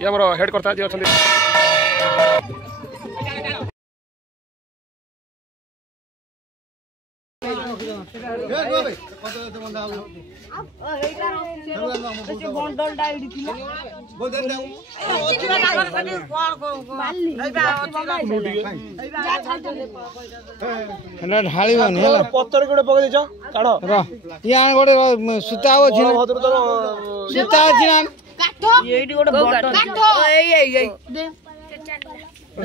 ये हमर हेड करता जे अछन पत्तर गोटे पकड़ देछ काढ या गोटे सुता अछि सुता अछि ना एडी गोटे काठो ए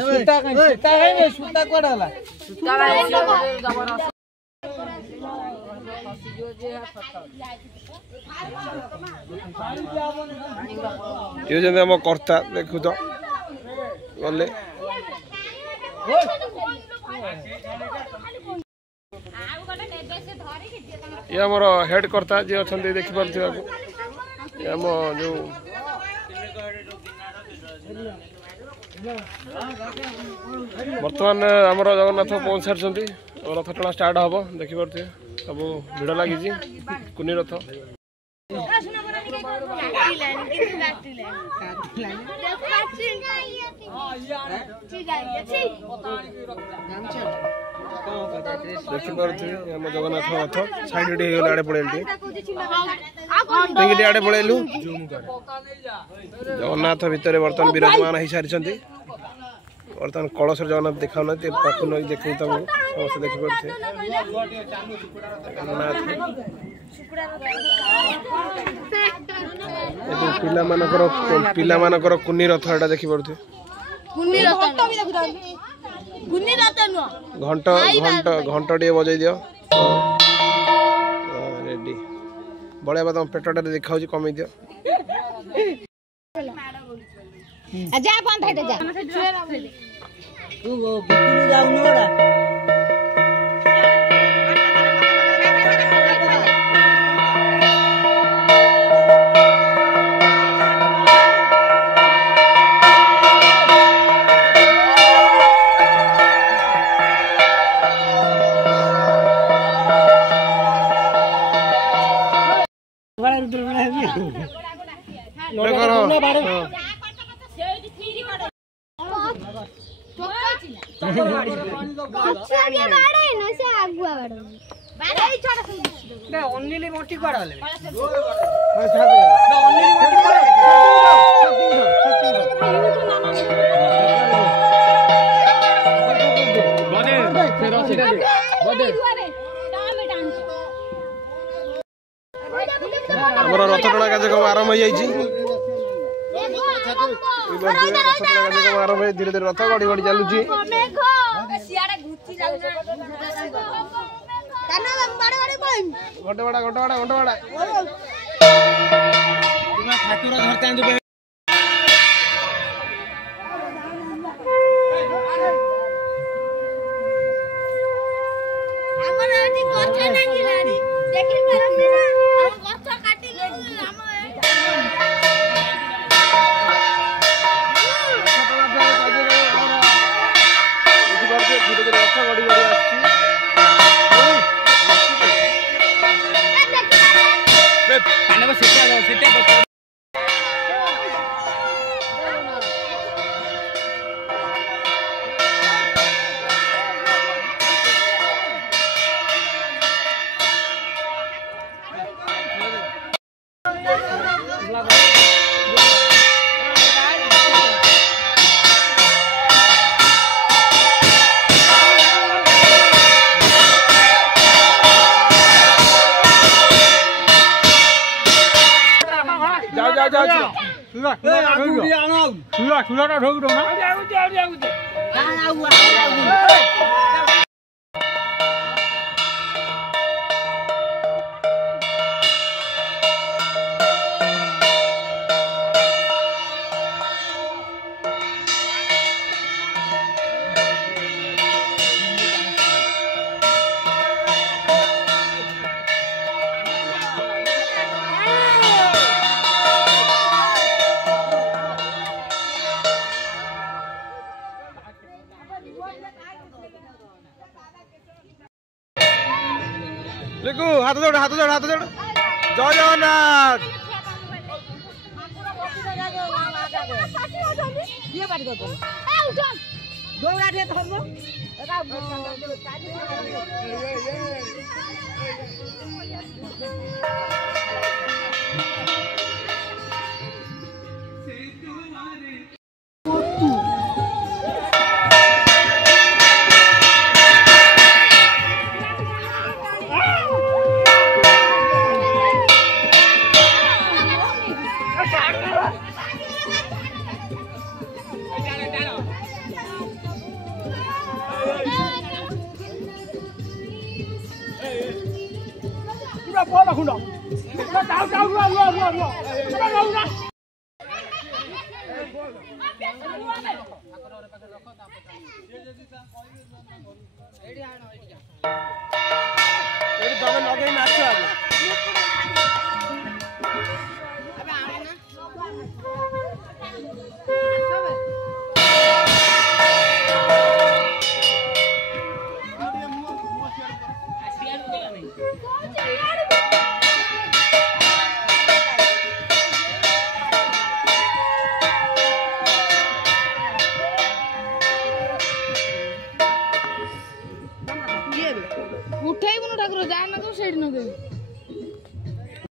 सुता काई सुता कोडा हला ये जने हम करता देखु तो गले ये हमर हेड करता जे अछन देखि परथिबा ये हम जो बर्तमान आमर जगन्नाथ पहुंच सारी रथ टଣା स्टार्ट हम देखिपे सब भिड़ लगी कुनी रथ देखिपे आम जगन्नाथ रथ साइड आड़े पड़ेलु आड़े पड़ेलु जगन्नाथ भितर बर्तमान विराजमान हो सारी बर्तमान कलश जगन्नाथ देखा पाख नई देख समस्त देखिपे पिला कुनी रथ एटा देखिपे घंट घंट घंट टे बजै दियो रेडी बड़े बात पेटटा देखा कमी दियो जा बंद है जा तू भितरी जाऊ नोरा ओनली मोटी पड़ाले हमर रथ टଣା कार्यक्रम आरंभ हो जाइछि आरंभ धीरे धीरे रथ गड़ी गड़ी चलुछि घंटे बड़ा ठाकुर धरता लिखू हाथ जोड़ जय जगन्नाथ ये बात को ए उठन दौड़ा दे धरबो एका उठेइबनु ठाकुर जाना तो सेठ न